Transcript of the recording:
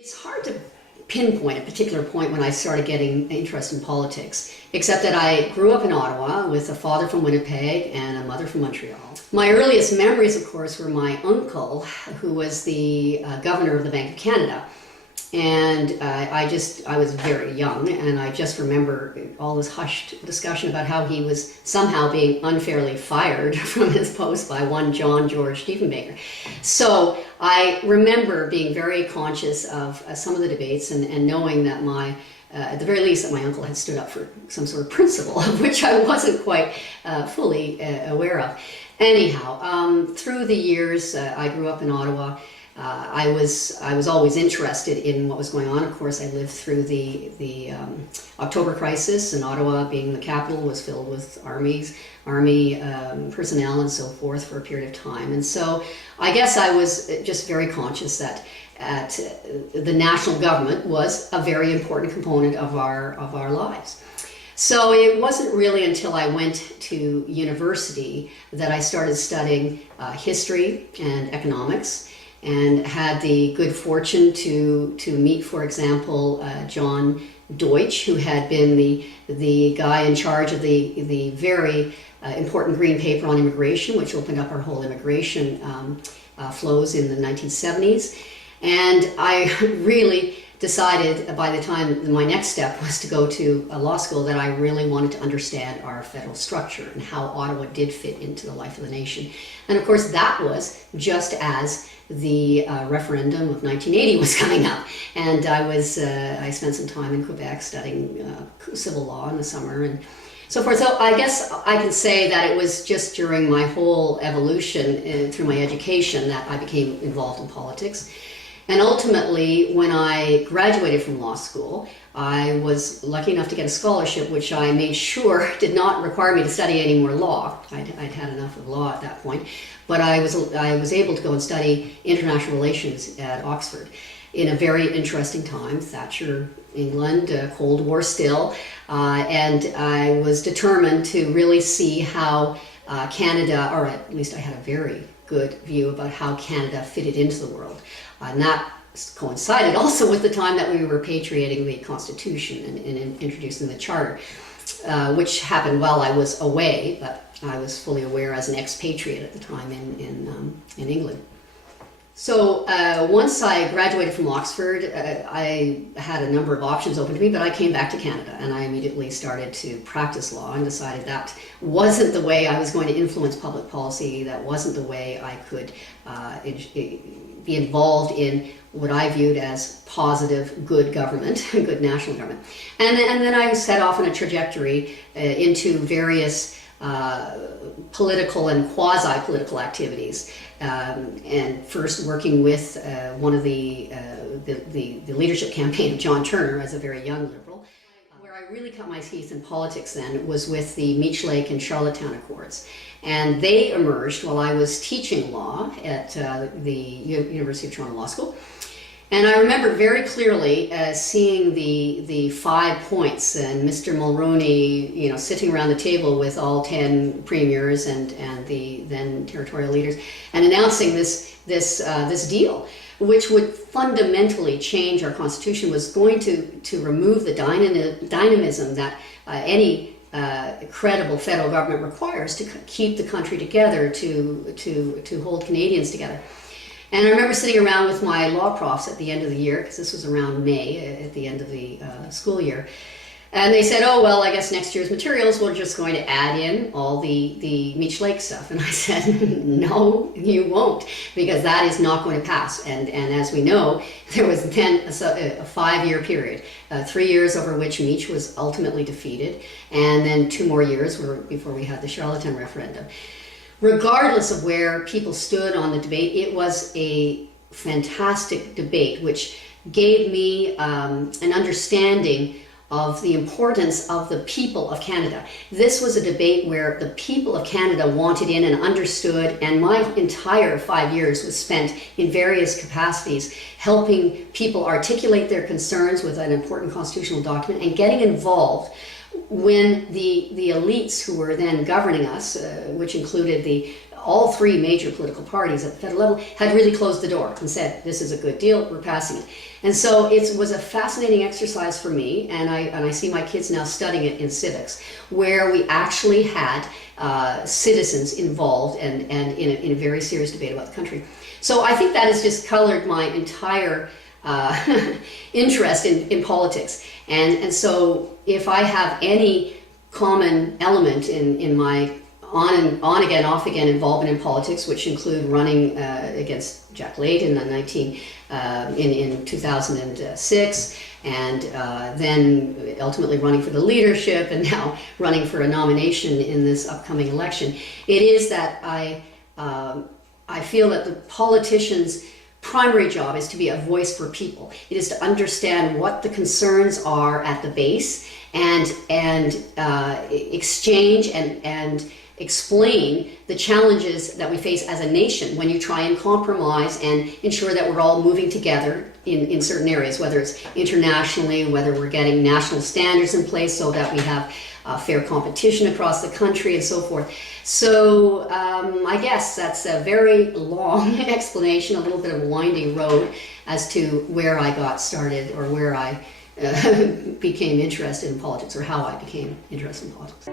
It's hard to pinpoint a particular point when I started getting interested in politics, except that I grew up in Ottawa with a father from Winnipeg and a mother from Montreal. My earliest memories, of course, were my uncle, who was the governor of the Bank of Canada. And I was very young, and I just remember all this hushed discussion about how he was somehow being unfairly fired from his post by one John George Diefenbaker. So I remember being very conscious of some of the debates and knowing that at the very least, that my uncle had stood up for some sort of principle, of which I wasn't quite fully aware of. Anyhow, through the years, I grew up in Ottawa. I was always interested in what was going on. Of course, I lived through the October crisis, and Ottawa, being the capital, was filled with army personnel and so forth for a period of time. And so I guess I was just very conscious that the national government was a very important component of our lives. So it wasn't really until I went to university that I started studying history and economics, and had the good fortune to meet, for example, John Deutsch, who had been the guy in charge of the very important green paper on immigration, which opened up our whole immigration flows in the 1970s. And I really decided by the time my next step was to go to a law school that I really wanted to understand our federal structure and how Ottawa did fit into the life of the nation. And of course that was just as the referendum of 1980 was coming up, and I spent some time in Quebec studying civil law in the summer and so forth. So I guess I can say that it was just during my whole evolution through my education that I became involved in politics. And ultimately, when I graduated from law school, I was lucky enough to get a scholarship, which I made sure did not require me to study any more law. I'd had enough of law at that point. But I was able to go and study international relations at Oxford in a very interesting time, Thatcher, England, Cold War still, and I was determined to really see how Canada, or at least I had a very good view about how Canada fitted into the world. And that coincided also with the time that we were repatriating the Constitution and introducing the Charter, which happened while I was away, but I was fully aware as an expatriate at the time in England. So once I graduated from Oxford, I had a number of options open to me, but I came back to Canada and I immediately started to practice law and decided that wasn't the way I was going to influence public policy, that wasn't the way I could be involved in what I viewed as positive, good government, good national government. And then I set off on a trajectory into various political and quasi-political activities, and first working with one of the leadership campaign of John Turner as a very young Liberal. Where I really cut my teeth in politics then was with the Meech Lake and Charlottetown Accords. And they emerged while I was teaching law at the University of Toronto Law School. And I remember very clearly seeing the 5 points and Mr. Mulroney, sitting around the table with all 10 premiers and the then territorial leaders, and announcing this deal, which would fundamentally change our Constitution, was going to remove the dynamism that any credible federal government requires to keep the country together, to hold Canadians together. And I remember sitting around with my law profs at the end of the year, because this was around May, at the end of the school year, and they said, oh, well, I guess next year's materials we're just going to add in all the Meech Lake stuff. And I said, no, you won't, because that is not going to pass. And as we know, there was then a 5-year period, 3 years over which Meech was ultimately defeated, and then 2 more years before we had the Charlottetown referendum. Regardless of where people stood on the debate, it was a fantastic debate, which gave me an understanding of the importance of the people of Canada. This was a debate where the people of Canada wanted in and understood, and my entire 5 years was spent in various capacities helping people articulate their concerns with an important constitutional document and getting involved when the elites who were then governing us, which included all three major political parties at the federal level had really closed the door and said, this is a good deal, we're passing it. And so it was a fascinating exercise for me, and I see my kids now studying it in civics, where we actually had citizens involved and in a very serious debate about the country. So I think that has just colored my entire interest in politics. And so if I have any common element in my on again, off again involvement in politics, which include running against Jack Layton in 2006, and then ultimately running for the leadership, and now running for a nomination in this upcoming election. It is that I feel that the politician's primary job is to be a voice for people. It is to understand what the concerns are at the base and exchange and explain the challenges that we face as a nation when you try and compromise and ensure that we're all moving together in certain areas, whether it's internationally, whether we're getting national standards in place so that we have fair competition across the country and so forth. So I guess that's a very long explanation, a little bit of a winding road as to where I got started, or where I became interested in politics, or how I became interested in politics.